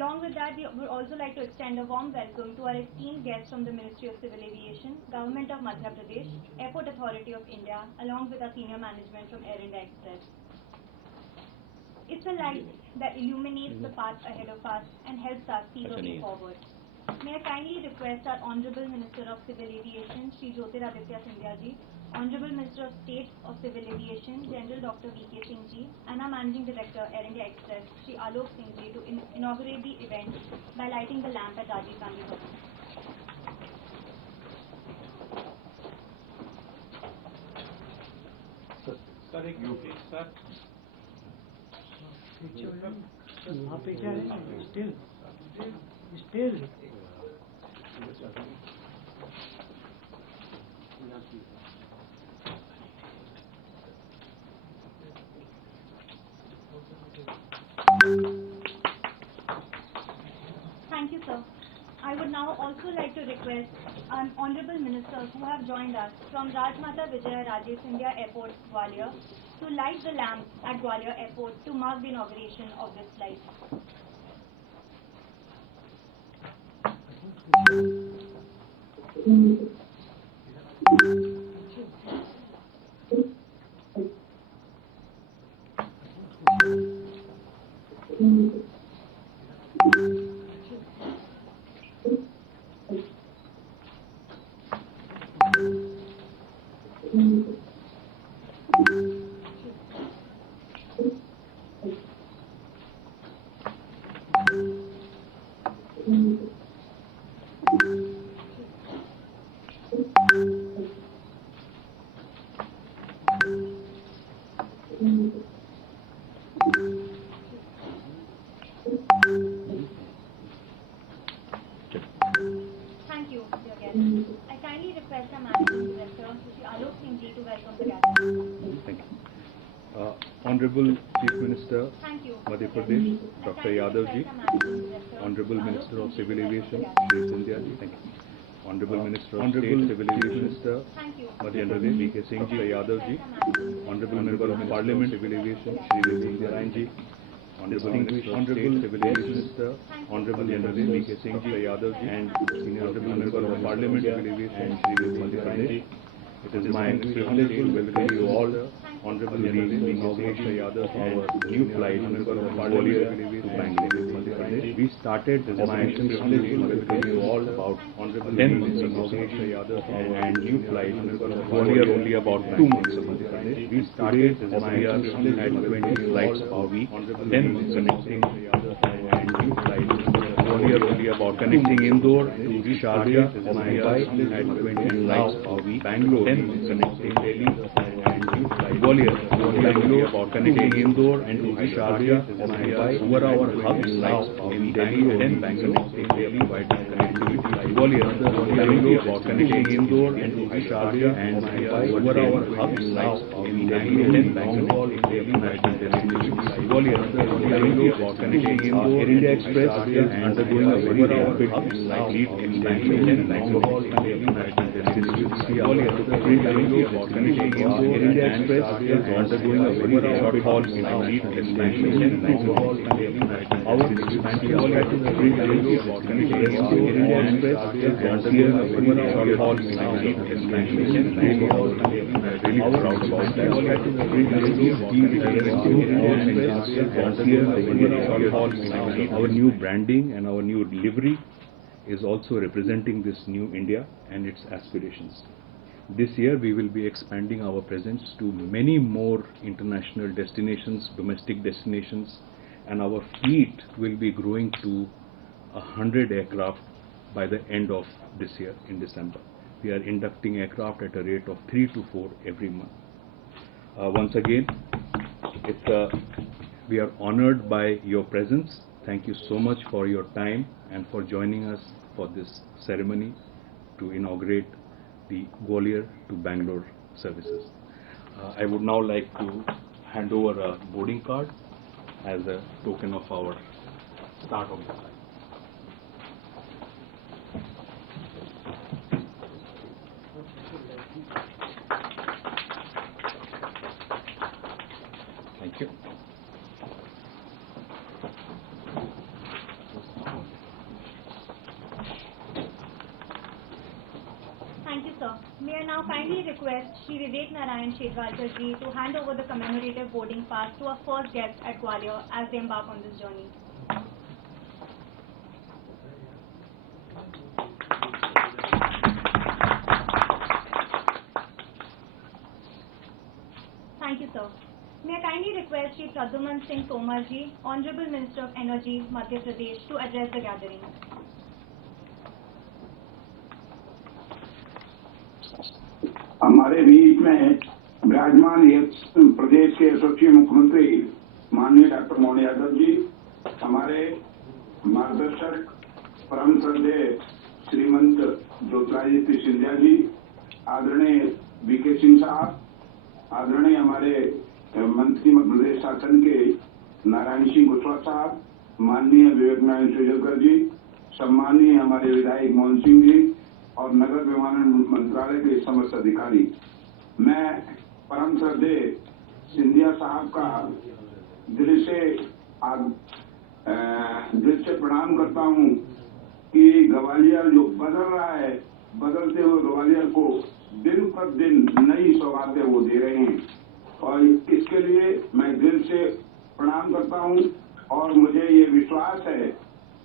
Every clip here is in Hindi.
Along with that, we would also like to extend a warm welcome to our esteemed guests from the Ministry of Civil Aviation, Government of Madhya Pradesh, Airport Authority of India, along with our senior management from Air India Express. It's a light that illuminates the path ahead of us and helps us see the way forward. May I kindly request our Honorable Minister of Civil Aviation, Shri Jyotiraditya Scindia Ji, Honorable Minister of State of Civil Aviation, General Dr. V.K. Singh Ji, and our Managing Director, Air India Express, Shri Alok Singh Ji, to inaugurate the event by lighting the lamp at Rajiv Gandhi Bhavan. Sir एक सर वहाँ पे क्या है still Thank you, sir. I would now also like to request our honorable ministers who have joined us from Rajmata Vijaya Raje Scindia Airport, Gwalior, to light the lamp at Gwalior Airport to mark the inauguration of this flight. Thank you, dear guests. I kindly request our Managing Director, Shri Alok Singh Ji, to welcome the guests. Thank you. Honorable Chief Minister, Thank you. Madhya Pradesh, Dr. Yadav Ji, Honorable Minister of Civil Aviation, Shri Scindia Ji, thank you. Honorable Minister of State Civil Aviation, Minister, Madhya Pradesh, V.K. Singh Ji, Yadav Ji, Honorable Member of Parliament, Civil Aviation, Shri Singh Ryan Ji, Honorable Minister of State Civil Aviation, Minister, Honorable Member V.K. Singh Ji, Yadav Ji, and Honorable Member of Parliament, Civil Aviation, Shri Madhya Pradesh. It is my privilege to welcome you all, Honorable Member V.K. Singh Yadav, our new flight from Gwalior to Bangalore, Madhya Pradesh. We started this my privilege to welcome you all about Honorable Member V.K. Yadav and new flight from Gwalior only about 2 months ago. We started this my privilege at 20 flights per week, then connecting and new flights. Gwalior only about connecting Indore to Sharjah, Mumbai at 20 flights per week, Bangalore then connecting Delhi and new flights. Gwalior Bangalore about connecting Indore and to Sharjah, Mumbai over our hubs now in Delhi then connecting Delhi by connectivity. Gwalior Bangalore about connecting Indore and to Sharjah and Mumbai over our hubs now in Delhi then connecting Delhi by connectivity. Gwalior Bangalore about connecting Indore Air India Express is undergoing a very rapid lead in Bangalore and Bangalore in Delhi by connectivity. Gwalior Bangalore about connecting Indore Air India Express is undergoing a very rapid short-haul lead in Bangalore and Bangalore in Delhi by connectivity. Gwalior Bangalore about connecting Indore Air India Express is undergoing a very short-haul lead in Bangalore and Bangalore in Delhi. Really proud about that. Gwalior our new branding and our new livery is also representing this new India and its aspirations. This year we will be expanding our presence to many more international destinations, domestic destinations, and our fleet will be growing to 100 aircraft by the end of this year in December. We are inducting aircraft at a rate of 3 to 4 every month. Once again, we are honored by your presence. Thank you so much for your time and for joining us for this ceremony to inaugurate the Gwalior to Bangalore services. I would now like to hand over a boarding card as a token of our start of the flight. Thank you. sir. May I now kindly request Shri Vivek Narayan Shetwalkar ji to hand over the commemorative boarding pass to our first guest at Gwalior as they embark on this journey. Thank you, sir. May I kindly request Shri Pradyuman Singh Tomar ji, Honorable Minister of Energy, Madhya Pradesh, to address the gathering. हमारे बीच में विराजमान प्रदेश के यशस्वी मुख्यमंत्री माननीय डॉक्टर मोहन यादव जी, हमारे मार्गदर्शक परम श्रद्धेय श्रीमंत ज्योतिरादित्य सिंधिया जी, आदरणीय वीके सिंह साहब, आदरणीय हमारे मंत्री मध्य प्रदेश शासन के नारायण सिंह कुशवाहा साहब, माननीय विवेक नारायण शेजवलकर जी, सम्मानीय हमारे विधायक मोहन सिंह जी और नगर विमानन मंत्रालय के समस्त अधिकारी, मैं परम श्रद्धेय सिंधिया साहब का दिल से प्रणाम करता हूं कि ग्वालियर जो बदल रहा है, बदलते हुए ग्वालियर को दिन पर दिन नई सौगातें वो दे रहे हैं और इसके लिए मैं दिल से प्रणाम करता हूं और मुझे ये विश्वास है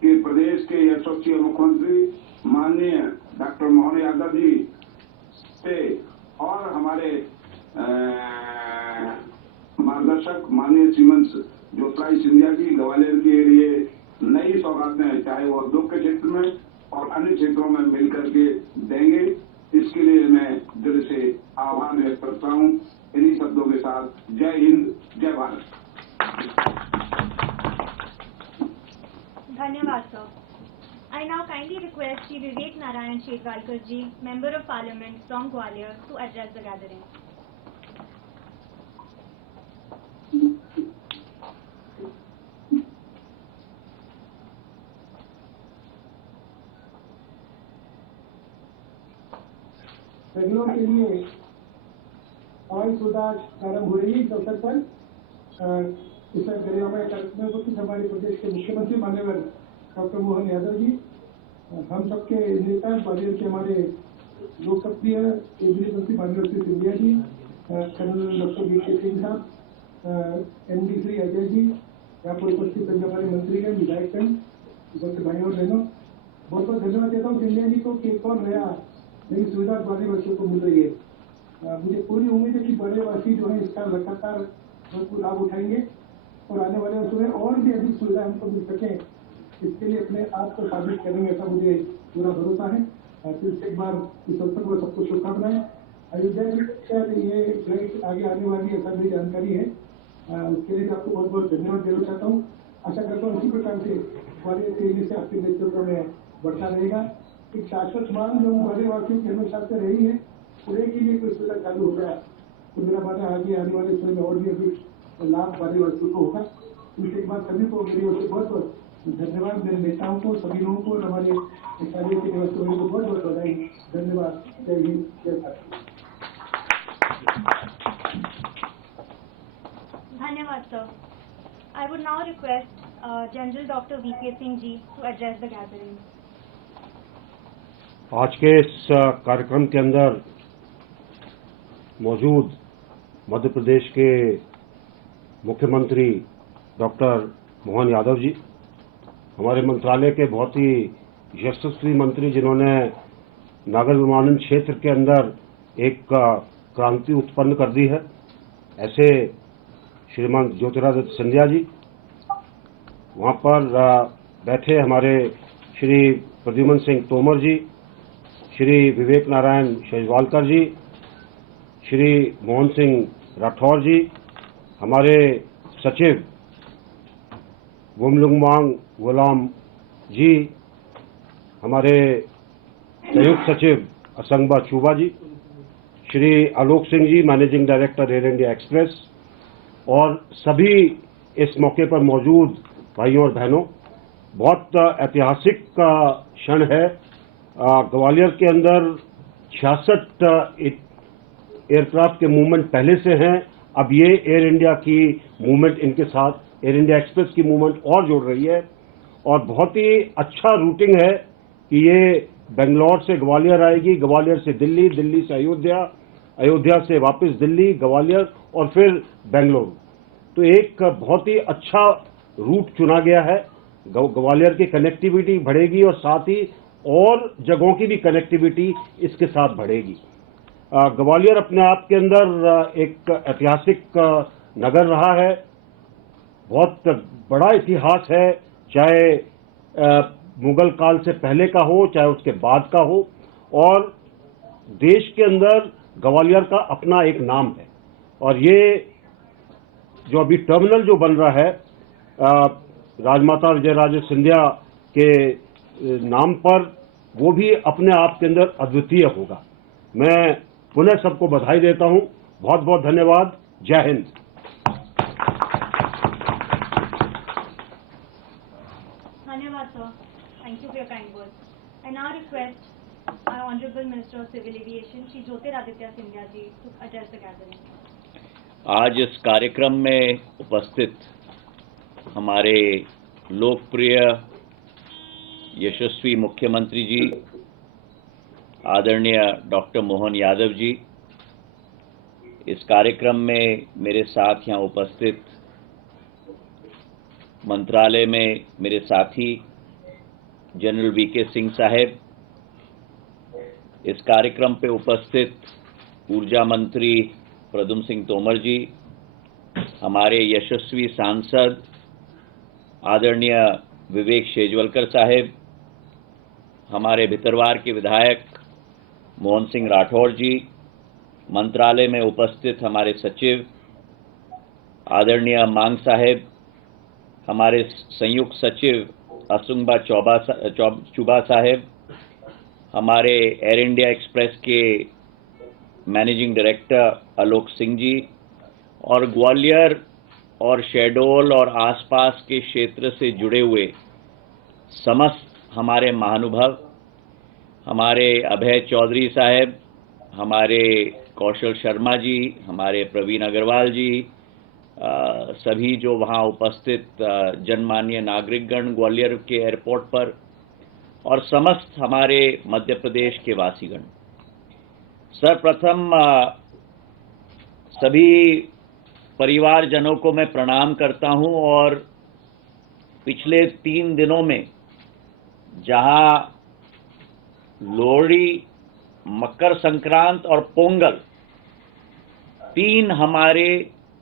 कि प्रदेश के यशस्वी मुख्यमंत्री माननीय डॉक्टर मोहन यादव जी से और हमारे मार्गदर्शक माननीय श्रीमंत ज्योतिरादित्य सिंधिया जी ग्वालियर के लिए नई सौगातें चाहे वो उद्योग के क्षेत्र में और अन्य क्षेत्रों में मिलकर के देंगे। इसके लिए मैं दिल से आभार व्यक्त करता हूं। इन्हीं शब्दों के साथ जय हिंद, जय भारत। धन्यवाद, sir. I now kindly request Shri Vivek Narayan Shetwalkar ji, Member of Parliament from Gwalior, to address the gathering. Bangalore के लिए हवाई सुविधा प्रारंभ हो रही है। इस अवसर पर इस गरिमामय कार्यक्रम में उपस्थित हमारे प्रदेश के मुख्यमंत्री माननीय डॉक्टर मोहन यादव जी, हम सबके नेता ग्वालियर के हमारे लोकप्रिय केंद्रीय मंत्री माननीय Shri Scindia ji, colonel doctor VK Singh साहब, MD श्री अजय जी, यहाँ पर उपस्थित हमारे मंत्रीगण, विधायकगण, सबके भाइयों और बहनों, बहुत बहुत धन्यवाद देता हूँ सिंधिया जी को कि एक और नई सुविधा ग्वालियर वासियों को मिल रही है। मुझे पूरी उम्मीद है कि ग्वालियर वासी जो है इसका लगातार भरपूर लाभ उठाएंगे और आने वाले वर्षों में और भी अधिक सुविधा हमको मिल सके, इसके लिए अपने आप को साबित करेंगे, ऐसा मुझे पूरा भरोसा है। फिर से एक बार इस अवसर पर सबको शुभकामनाएं। अयोध्या की शायद ये फ्लाइट आगे आने वाली ऐसा मेरी जानकारी है, उसके लिए आपको बहुत बहुत धन्यवाद देना चाहता हूँ। आशा करता हूँ इसी प्रकार से ग्वालियर तेजी से आपके नेतृत्व में बढ़ता रहेगा। एक शाश्वत मांग जो ग्वालियर वासियों की हमेशा से रही है, पूरे के लिए कोई सुविधा चालू हो जाए तो मेरा वादा आगे आने वाले समय में और भी अधिक लाभ ग्वालियर वासियों को होगा। इसके एक बार सभी को मेरी ओर से बहुत बहुत धन्यवाद, मेरे नेताओं को, सभी लोगों को और हमारे कार्य के निवासियों को बहुत बहुत बधाई। धन्यवाद। जय हिंद, जय Bharat. Dhanyawad, sir. I would now request General Dr. V.K. Singh ji to address the gathering. आज के इस कार्यक्रम के अंदर मौजूद मध्य प्रदेश के मुख्यमंत्री डॉक्टर मोहन यादव जी, हमारे मंत्रालय के बहुत ही यशस्वी मंत्री जिन्होंने नागर विमानन क्षेत्र के अंदर एक क्रांति उत्पन्न कर दी है, ऐसे श्रीमान ज्योतिरादित्य सिंधिया जी, वहाँ पर बैठे हमारे श्री प्रद्युमन सिंह तोमर जी, श्री विवेक नारायण शेजवालकर जी, श्री मोहन सिंह राठौर जी, हमारे सचिव वुमलुंगमांग गुलाम जी, हमारे संयुक्त सचिव Asangba Chuba ji, Shri Alok Singh ji, managing director Air India Express, और सभी इस मौके पर मौजूद भाइयों और बहनों, बहुत ऐतिहासिक क्षण है। ग्वालियर के अंदर 66 एयरक्राफ्ट के मूवमेंट पहले से हैं, अब ये एयर इंडिया की मूवमेंट इनके साथ एयर इंडिया एक्सप्रेस की मूवमेंट और जोड़ रही है और बहुत ही अच्छा रूटिंग है कि ये बेंगलोर से ग्वालियर आएगी, ग्वालियर से दिल्ली, दिल्ली से अयोध्या, अयोध्या से वापस दिल्ली, ग्वालियर और फिर बेंगलुरु। तो एक बहुत ही अच्छा रूट चुना गया है। ग्वालियर की कनेक्टिविटी बढ़ेगी और साथ ही और जगहों की भी कनेक्टिविटी इसके साथ बढ़ेगी। ग्वालियर अपने आप के अंदर एक ऐतिहासिक नगर रहा है, बहुत बड़ा इतिहास है, चाहे मुगल काल से पहले का हो चाहे उसके बाद का हो, और देश के अंदर ग्वालियर का अपना एक नाम है। और ये जो अभी टर्मिनल जो बन रहा है राजमाता विजयराजे सिंधिया के नाम पर, वो भी अपने आप के अंदर अद्वितीय होगा। मैं पुनः सबको बधाई देता हूं। बहुत बहुत धन्यवाद। जय हिंद। धन्यवाद sir, thank you for your kind words. I now request our honourable minister of civil aviation Shri Jyotiraditya Scindia ji to address the gathering. आज इस कार्यक्रम में उपस्थित हमारे लोकप्रिय यशस्वी मुख्यमंत्री जी आदरणीय डॉक्टर मोहन यादव जी, इस कार्यक्रम में मेरे साथ यहाँ उपस्थित मंत्रालय में मेरे साथी जनरल वीके सिंह साहब, इस कार्यक्रम पे उपस्थित ऊर्जा मंत्री प्रद्युम्न सिंह तोमर जी, हमारे यशस्वी सांसद आदरणीय विवेक शेजवलकर साहब, हमारे भितरवार के विधायक मोहन सिंह राठौड़ जी, मंत्रालय में उपस्थित हमारे सचिव आदरणीय मांग साहब, हमारे संयुक्त सचिव असुंबा चुबा साहब, हमारे एयर इंडिया एक्सप्रेस के मैनेजिंग डायरेक्टर आलोक सिंह जी, और ग्वालियर और शहडोल और आसपास के क्षेत्र से जुड़े हुए समस्त हमारे महानुभाव, हमारे अभय चौधरी साहब, हमारे कौशल शर्मा जी, हमारे प्रवीण अग्रवाल जी, सभी जो वहाँ उपस्थित जनमान्य नागरिकगण ग्वालियर के एयरपोर्ट पर, और समस्त हमारे मध्य प्रदेश के वासीगण। सर्वप्रथम सभी परिवारजनों को मैं प्रणाम करता हूं, और पिछले 3 दिनों में जहां लोहड़ी, मकर संक्रांत और पोंगल 3 हमारे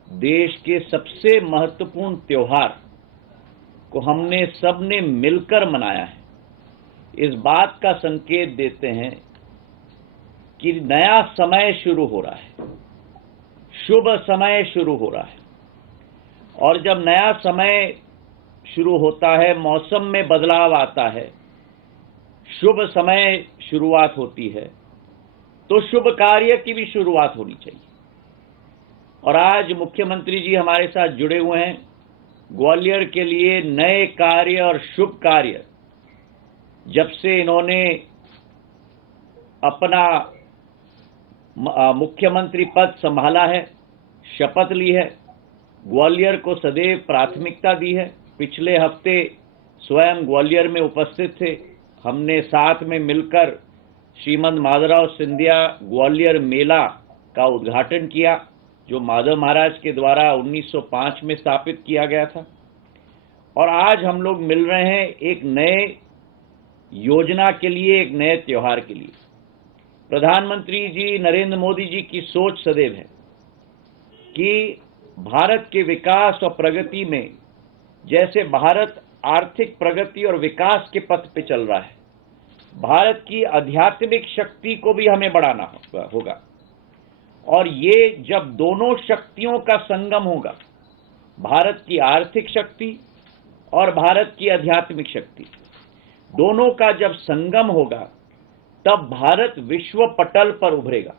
देश के सबसे महत्वपूर्ण त्योहार को हमने सबने मिलकर मनाया है, इस बात का संकेत देते हैं कि नया समय शुरू हो रहा है, शुभ समय शुरू हो रहा है। और जब नया समय शुरू होता है, मौसम में बदलाव आता है, शुभ समय शुरुआत होती है, तो शुभ कार्य की भी शुरुआत होनी चाहिए। और आज मुख्यमंत्री जी हमारे साथ जुड़े हुए हैं। ग्वालियर के लिए नए कार्य और शुभ कार्य जब से इन्होंने अपना मुख्यमंत्री पद संभाला है, शपथ ली है, ग्वालियर को सदैव प्राथमिकता दी है। पिछले हफ्ते स्वयं ग्वालियर में उपस्थित थे, हमने साथ में मिलकर श्रीमंत माधवराव सिंधिया ग्वालियर मेला का उद्घाटन किया, जो माधव महाराज के द्वारा 1905 में स्थापित किया गया था। और आज हम लोग मिल रहे हैं एक नए योजना के लिए, एक नए त्योहार के लिए। प्रधानमंत्री जी नरेंद्र मोदी जी की सोच सदैव है कि भारत के विकास और प्रगति में, जैसे भारत आर्थिक प्रगति और विकास के पथ पे चल रहा है, भारत की आध्यात्मिक शक्ति को भी हमें बढ़ाना होगा। और ये जब दोनों शक्तियों का संगम होगा, भारत की आर्थिक शक्ति और भारत की आध्यात्मिक शक्ति, दोनों का जब संगम होगा, तब भारत विश्व पटल पर उभरेगा।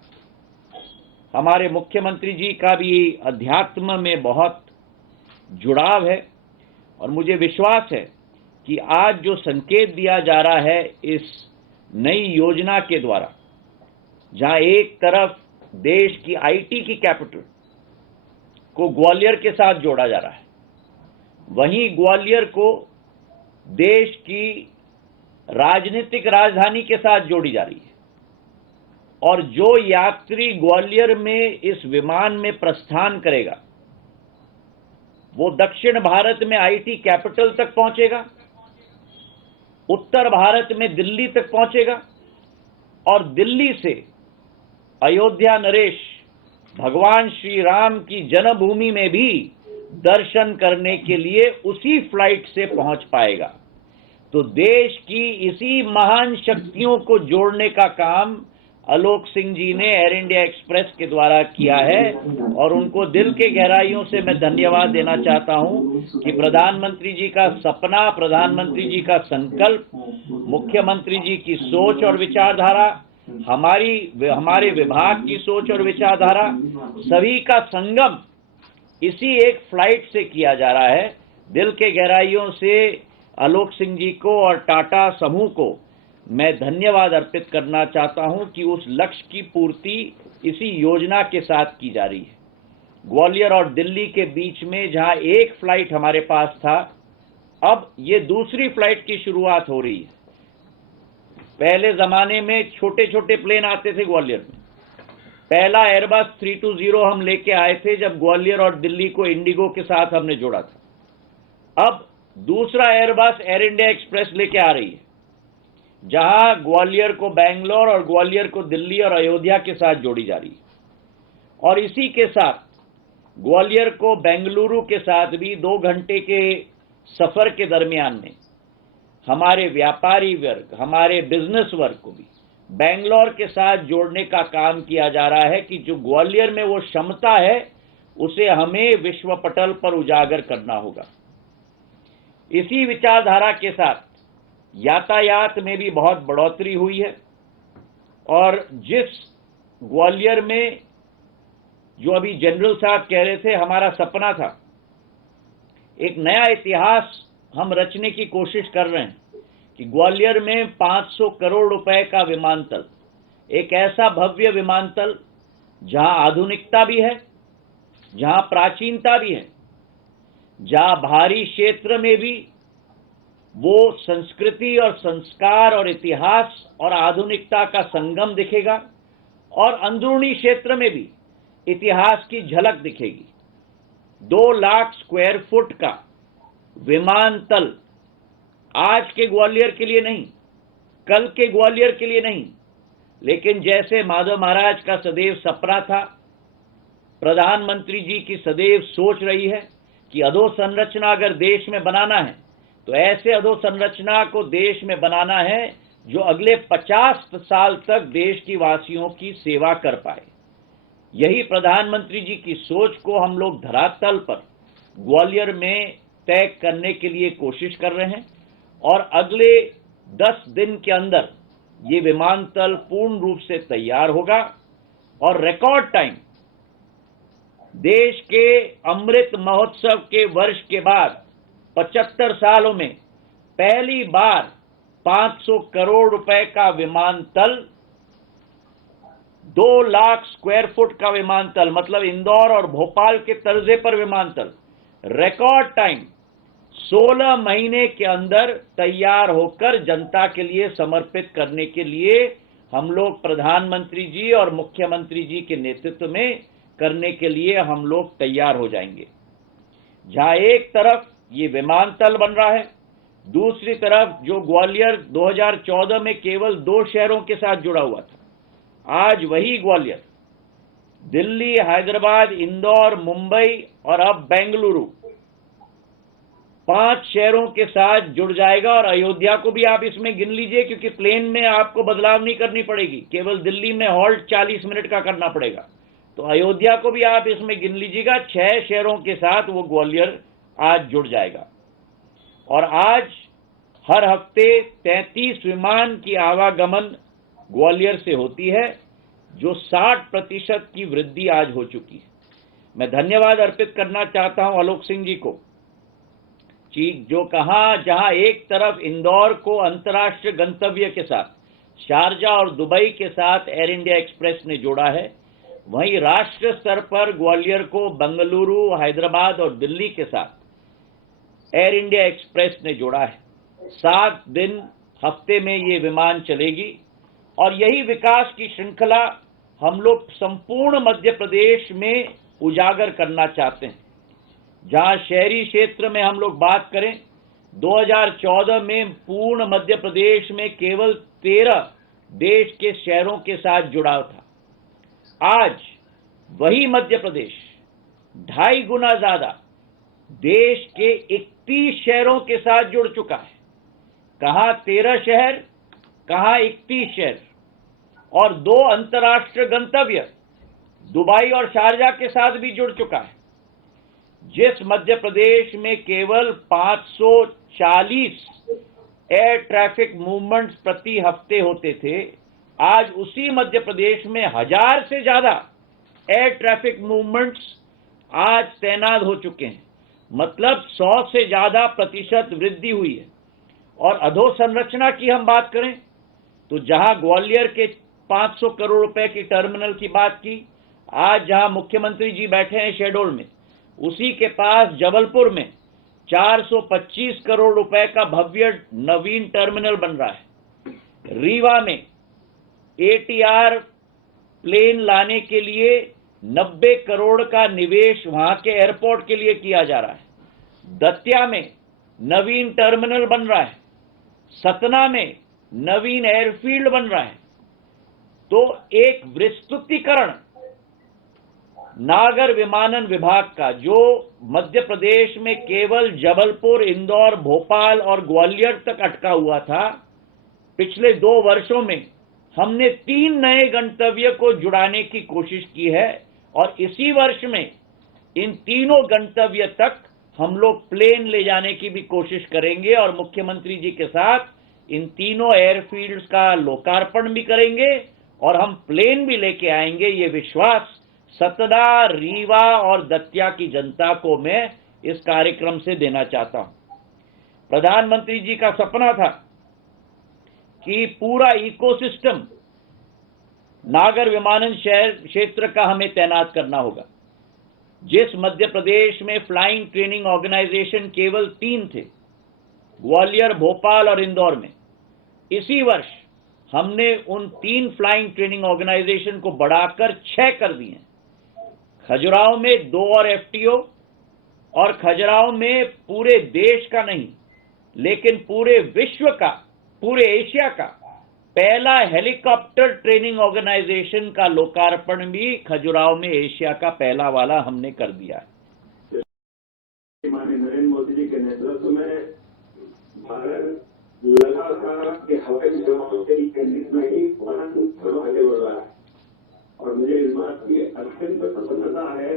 हमारे मुख्यमंत्री जी का भी अध्यात्म में बहुत जुड़ाव है, और मुझे विश्वास है कि आज जो संकेत दिया जा रहा है इस नई योजना के द्वारा, जहां एक तरफ देश की आईटी की कैपिटल को ग्वालियर के साथ जोड़ा जा रहा है, वहीं ग्वालियर को देश की राजनीतिक राजधानी के साथ जोड़ी जा रही है और जो यात्री ग्वालियर में इस विमान में प्रस्थान करेगा वो दक्षिण भारत में आईटी कैपिटल तक पहुंचेगा, उत्तर भारत में दिल्ली तक पहुंचेगा और दिल्ली से अयोध्या नरेश भगवान श्री राम की जन्मभूमि में भी दर्शन करने के लिए उसी फ्लाइट से पहुंच पाएगा। तो देश की इसी महान शक्तियों को जोड़ने का काम आलोक सिंह जी ने एयर इंडिया एक्सप्रेस के द्वारा किया है और उनको दिल के गहराइयों से मैं धन्यवाद देना चाहता हूं कि प्रधानमंत्री जी का सपना, प्रधानमंत्री जी का संकल्प, मुख्यमंत्री जी की सोच और विचारधारा, हमारे विभाग की सोच और विचारधारा, सभी का संगम इसी एक फ्लाइट से किया जा रहा है। दिल के गहराइयों से आलोक सिंह जी को और टाटा समूह को मैं धन्यवाद अर्पित करना चाहता हूं कि उस लक्ष्य की पूर्ति इसी योजना के साथ की जा रही है। ग्वालियर और दिल्ली के बीच में जहां एक फ्लाइट हमारे पास था, अब ये दूसरी फ्लाइट की शुरुआत हो रही है। पहले जमाने में छोटे छोटे प्लेन आते थे ग्वालियर में। पहला एयरबस 320 हम लेके आए थे जब ग्वालियर और दिल्ली को इंडिगो के साथ हमने जोड़ा था। अब दूसरा एयरबस एयर इंडिया एक्सप्रेस लेके आ रही है, जहां ग्वालियर को बेंगलोर और ग्वालियर को दिल्ली और अयोध्या के साथ जोड़ी जा रही है। और इसी के साथ ग्वालियर को बेंगलुरु के साथ भी 2 घंटे के सफर के दरमियान में हमारे व्यापारी वर्ग, हमारे बिजनेस वर्ग को भी बेंगलोर के साथ जोड़ने का काम किया जा रहा है कि जो ग्वालियर में वो क्षमता है उसे हमें विश्व पटल पर उजागर करना होगा। इसी विचारधारा के साथ यातायात में भी बहुत बढ़ोतरी हुई है और जिस ग्वालियर में जो अभी जनरल साहब कह रहे थे हमारा सपना था, एक नया इतिहास हम रचने की कोशिश कर रहे हैं कि ग्वालियर में 500 करोड़ रुपए का विमानतल, एक ऐसा भव्य विमानतल जहां आधुनिकता भी है, जहां प्राचीनता भी है, जहां बाहरी क्षेत्र में भी वो संस्कृति और संस्कार और इतिहास और आधुनिकता का संगम दिखेगा और अंदरूनी क्षेत्र में भी इतिहास की झलक दिखेगी। 2 लाख स्क्वायर फुट का विमानतल आज के ग्वालियर के लिए नहीं, कल के ग्वालियर के लिए नहीं, लेकिन जैसे माधव महाराज का सदैव सपना था, प्रधानमंत्री जी की सदैव सोच रही है कि अधोसंरचना अगर देश में बनाना है तो ऐसे अधोसंरचना को देश में बनाना है जो अगले 50 साल तक देश की वासियों की सेवा कर पाए। यही प्रधानमंत्री जी की सोच को हम लोग धरातल पर ग्वालियर में तय करने के लिए कोशिश कर रहे हैं और अगले 10 दिन के अंदर ये विमानतल पूर्ण रूप से तैयार होगा और रिकॉर्ड टाइम देश के अमृत महोत्सव के वर्ष के बाद 75 सालों में पहली बार 500 करोड़ रुपए का विमानतल, 2 लाख स्क्वायर फुट का विमानतल, मतलब इंदौर और भोपाल के तर्जे पर विमानतल, रिकॉर्ड टाइम 16 महीने के अंदर तैयार होकर जनता के लिए समर्पित करने के लिए हम लोग प्रधानमंत्री जी और मुख्यमंत्री जी के नेतृत्व में करने के लिए हम लोग तैयार हो जाएंगे। जहां एक तरफ ये विमानतल बन रहा है, दूसरी तरफ जो ग्वालियर 2014 में केवल 2 शहरों के साथ जुड़ा हुआ था, आज वही ग्वालियर दिल्ली, हैदराबाद, इंदौर, मुंबई और अब बेंगलुरु 5 शहरों के साथ जुड़ जाएगा। और अयोध्या को भी आप इसमें गिन लीजिए, क्योंकि प्लेन में आपको बदलाव नहीं करनी पड़ेगी, केवल दिल्ली में हॉल्ट 40 मिनट का करना पड़ेगा। तो अयोध्या को भी आप इसमें गिन लीजिएगा, 6 शहरों के साथ वो ग्वालियर आज जुड़ जाएगा। और आज हर हफ्ते 33 विमान की आवागमन ग्वालियर से होती है, जो 60% की वृद्धि आज हो चुकी है। मैं धन्यवाद अर्पित करना चाहता हूं आलोक सिंह जी को, जो कहा जहां एक तरफ इंदौर को अंतर्राष्ट्रीय गंतव्य के साथ शारजा और दुबई के साथ एयर इंडिया एक्सप्रेस ने जोड़ा है, वहीं राष्ट्रीय स्तर पर ग्वालियर को बेंगलुरु, हैदराबाद और दिल्ली के साथ एयर इंडिया एक्सप्रेस ने जोड़ा है। 7 दिन हफ्ते में ये विमान चलेगी और यही विकास की श्रृंखला हम लोग संपूर्ण मध्य प्रदेश में उजागर करना चाहते हैं। जहां शहरी क्षेत्र में हम लोग बात करें, 2014 में पूर्ण मध्य प्रदेश में केवल 13 देश के शहरों के साथ जुड़ा था। आज वही मध्य प्रदेश 2.5 गुना ज्यादा देश के 31 शहरों के साथ जुड़ चुका है। कहां 13 शहर, कहां 31 शहर, और 2 अंतर्राष्ट्रीय गंतव्य दुबई और शारजा के साथ भी जुड़ चुका है। जिस मध्य प्रदेश में केवल 540 एयर ट्रैफिक मूवमेंट्स प्रति हफ्ते होते थे, आज उसी मध्य प्रदेश में 1000 से ज्यादा एयर ट्रैफिक मूवमेंट्स आज तैनात हो चुके हैं। मतलब 100 से ज्यादा प्रतिशत वृद्धि हुई है। और अधोसंरचना की हम बात करें तो जहां ग्वालियर के 500 करोड़ रुपए की टर्मिनल की बात की, आज जहां मुख्यमंत्री जी बैठे हैं शेडोल में, उसी के पास जबलपुर में 425 करोड़ रुपए का भव्य नवीन टर्मिनल बन रहा है। रीवा में ATR प्लेन लाने के लिए 90 करोड़ का निवेश वहां के एयरपोर्ट के लिए किया जा रहा है। दतिया में नवीन टर्मिनल बन रहा है। सतना में नवीन एयरफील्ड बन रहा है। तो एक विस्तृतीकरण नागर विमानन विभाग का, जो मध्य प्रदेश में केवल जबलपुर, इंदौर, भोपाल और ग्वालियर तक अटका हुआ था, पिछले 2 वर्षों में हमने 3 नए गंतव्य को जुड़ाने की कोशिश की है और इसी वर्ष में इन तीनों गंतव्य तक हम लोग प्लेन ले जाने की भी कोशिश करेंगे और मुख्यमंत्री जी के साथ इन तीनों एयरफील्ड्स का लोकार्पण भी करेंगे और हम प्लेन भी लेके आएंगे। ये विश्वास सतना, रीवा और दतिया की जनता को मैं इस कार्यक्रम से देना चाहता हूं। प्रधानमंत्री जी का सपना था कि पूरा इकोसिस्टम नागर विमानन शहर क्षेत्र का हमें तैनात करना होगा। जिस मध्य प्रदेश में फ्लाइंग ट्रेनिंग ऑर्गेनाइजेशन केवल 3 थे, ग्वालियर, भोपाल और इंदौर में, इसी वर्ष हमने उन 3 फ्लाइंग ट्रेनिंग ऑर्गेनाइजेशन को बढ़ाकर 6 कर दिए। खजुराहो में 2 और FTO, और खजुराहो में पूरे देश का नहीं लेकिन पूरे विश्व का, पूरे एशिया का पहला हेलीकॉप्टर ट्रेनिंग ऑर्गेनाइजेशन का लोकार्पण भी खजुराहो में एशिया का पहला वाला हमने कर दिया है। माननीय नरेंद्र मोदी जी के नेतृत्व में भारत लगातार के हवाई सेवाओं के केंद्रित में ही आगे बढ़ रहा है और मुझे इस बात की अत्यंत प्रसन्नता है।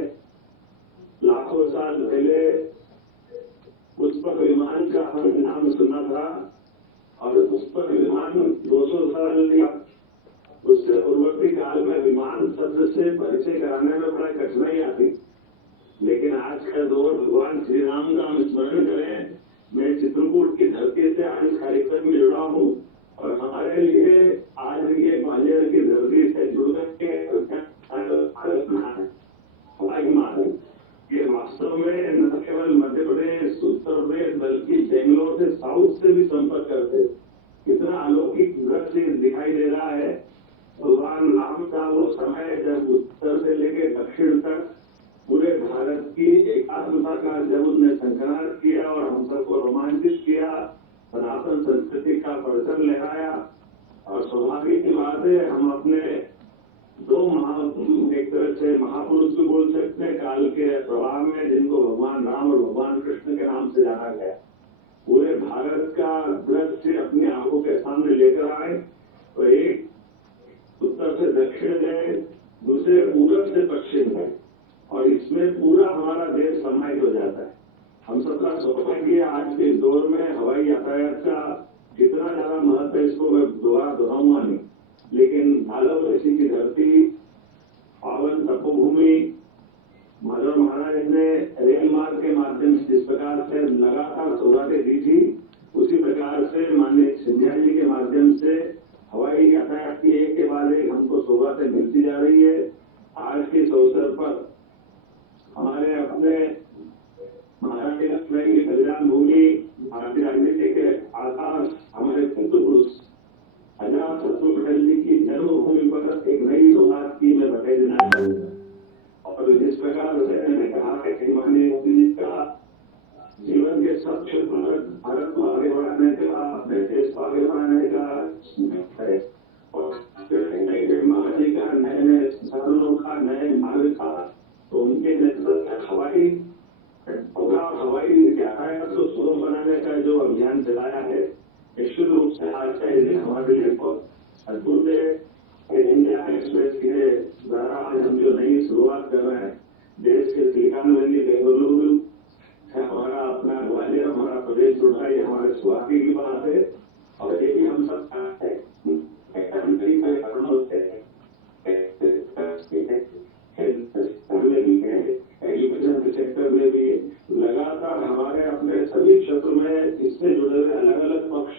लाखों साल पहले पुष्पक विमान का हम नाम सुना था और पुष्पक विमान 200 साल लिया। उससे पूर्ववर्ती काल में विमान शब्द से परिचय कराने में बड़ा कठिनाई आती, लेकिन आज का दौर भगवान श्री राम का हम स्मरण करें। मैं चित्रकूट की धरती से आज इस कार्यक्रम में जुड़ा हूँ और हमारे लिए आज ये ग्वालियर की धरती से जुड़ करके हवाई मार्ग ये वास्तव में न केवल मध्य प्रदेश, उत्तर प्रदेश बल्कि बेंगलोर से साउथ से भी संपर्क करते। कितना अलौकिक दृश्य दिखाई दे रहा है। भगवान राम का वो समय जब उत्तर से लेकर दक्षिण तक पूरे भारत की एकात्मता का जब उसने संकलन किया और हम सबको रोमांचित किया, सनातन संस्कृति का परचम लहराया। और सौभाग्य की बात है हम अपने 2 एक तरह से महापुरुष भी बोल सकते हैं काल के प्रभाव में, जिनको भगवान राम और भगवान कृष्ण के नाम से जाना गया। पूरे भारत का दृश्य अपनी आंखों के सामने लेकर आए। तो एक उत्तर से दक्षिण गए, दूसरे पूरब से पश्चिम गए और इसमें पूरा हमारा देश समाहित हो जाता है। हम सबका सौभाग्य आज के दौर में हवाई यातायात का कितना ज्यादा महत्व है इसको मैं दोबारा दोहराऊंगा नहीं, लेकिन भागलपुर की धरती, पावन तपोभूमि, माधव महाराज ने रेल मार्ग के माध्यम से जिस प्रकार से लगातार सौगातें दी थी, उसी प्रकार से माननीय सिंधिया जी के माध्यम से हवाई यातायात की एक के बाद एक हमको सौगातें मिलती जा रही है। आज के इस अवसर पर हमारे अपने महाराष्ट्र की कल्याण भूमि, भारतीय राजनीति के आकाश, हमारे पुत्र हमारे लिए बहुत अद्भुत है। इंडिया एक्सप्रेस के द्वारा आज हम जो नई शुरुआत कर रहे हैं, देश के सिलिकॉन वैली बेंगलुरु से हमारा अपना ग्वालियर हमारा प्रदेश जुड़ा, ये हमारे सौभाग्य की बात है। और ये भी हम सब एजुकेशन सेक्टर में भी लगातार हमारे अपने सभी क्षेत्र में इससे जुड़े हुए अलग अलग पक्ष,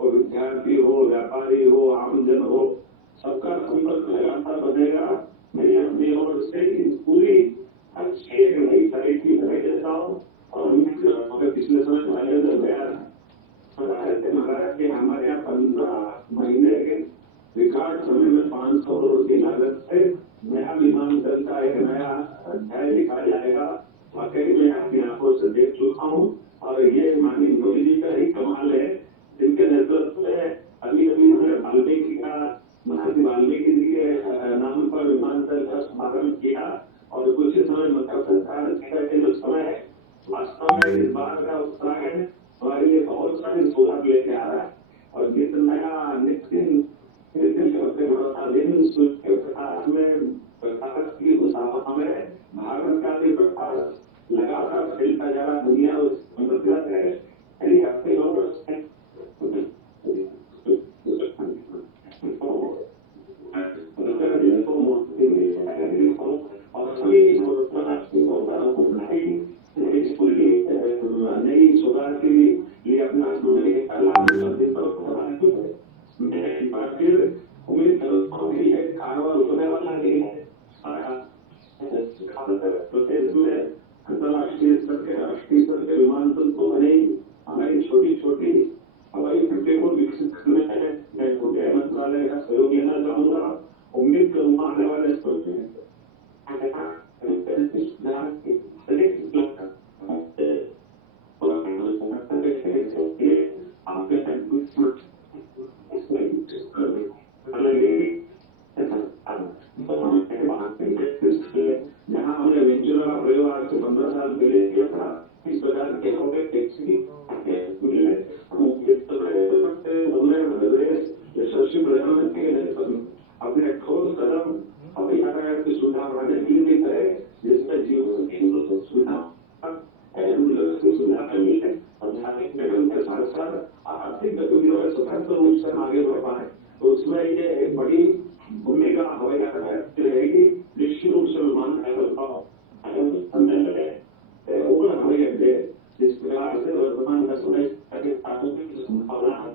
और विद्यार्थी हो, व्यापारी हो, आमजन हो, सबका संपर्क लगातार बनेगा। मैं अपनी ओर से इस पूरी अच्छी एक नई तारीख की बधाई देता हूँ। और पिछले समय वाले बयान महाराज के हमारे यहाँ 15 महीने के रिकॉर्ड समय में 500 करोड़ की लागत से नया विमानतल का एक नया अध्याय लिखा जाएगा। वाकई में अपनी आंखों से देख चुका हूँ, और ये माननीय मोदी जी का ही कमाल है, जिनके नेतृत्व में अभी अभी वाल्मीकि का महर्षि वाल्मीकि जी के नाम पर विमानतल का शुभारंभ किया। और कुछ ही समय मकर संक्रांति का जो समय है, वास्तव में इस बार का उत्तरायण हमारे लिए बहुत सारी सुधार लेके आ रहा है। और जिस नया नित्य प्रकाश में प्रकाश की उस हवा में भारत का भी प्रकाश लगातार फैलता जा रहा, दुनिया उस मदद है। हफ्ते और सभी नई सुधार के लिए अपना उम्मीद कारवार होने वाला है। प्रदेश में अंतर्राष्ट्रीय स्तर के राष्ट्रीय स्तर के विमानतल तो बने ही, हमारी छोटी छोटी हवाई अड्डे को विकसित करने में मैं गृह मंत्रालय का सहयोग लेना चाहूंगा। उम्मीद करूंगा आने वाले जहाँ हमने वेंचुरा का प्रयोग आज से 15 साल पहले किया था, इस प्रकार के टैक्सी यशस्वी प्रधानमंत्री के नेतृत्व में अपने ठोस कदम हवाई यातायात की सुविधा बढ़ाने के लिए करे, जिसमें जीवन की सुविधा कमी है। और के साथ साथ आर्थिक गतिविधियों में स्वतंत्र रूप से आगे बढ़ पाए, तो उसमें ये एक बड़ी भूमिका हवाई यातायात की रहेगी। निश्चित रूप से विमानतल हवाई अड्डे जिस प्रकार से वर्तमान का समय की संभावना है,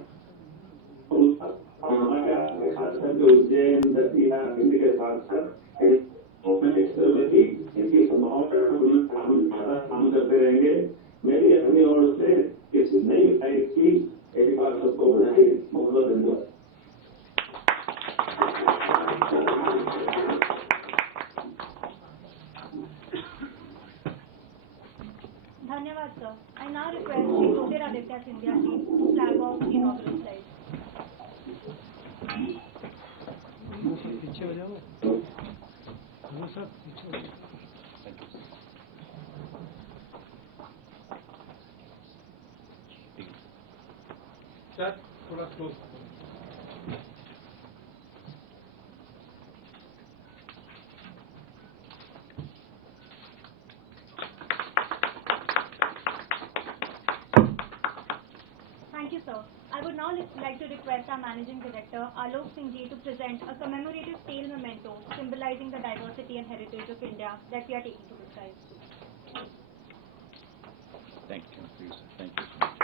हमारे खास करके उज्जैन दतिया दिल्ली के साथ साथ इनकी संभावना काम करते रहेंगे। मेरी अपनी ओर से इस नई तारीख की एक बार सबको बधाई, बहुत बहुत धन्यवाद। धन्यवाद sir. I now request Shri Jyotiraditya Scindia ji to flag off the inaugural slide. पीछे हो जाओ, वो सब पीछे हो जाओ। सर थोड़ा close. Thank you, sir. I would now like to request our Managing Director, Alok Singh ji, to present a commemorative steel memento symbolizing the diversity and heritage of India that we are taking to the skies. Thank you, please. Thank you so much.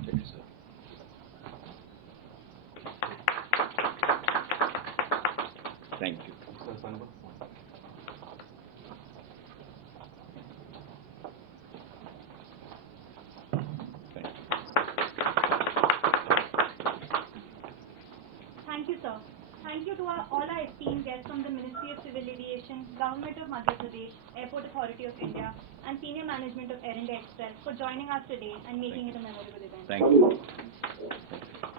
Thank you, sir. Thank you. Thank you, sir. Thank you to all our esteemed guests from the Ministry of Civil Aviation, Government of Madhya Pradesh, Airport Authority of India, and senior management of Air India Express for joining us today and making it a memorable event. Thank you.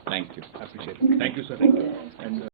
Thank you. Appreciate it. Thank you, sir. Thank you. And,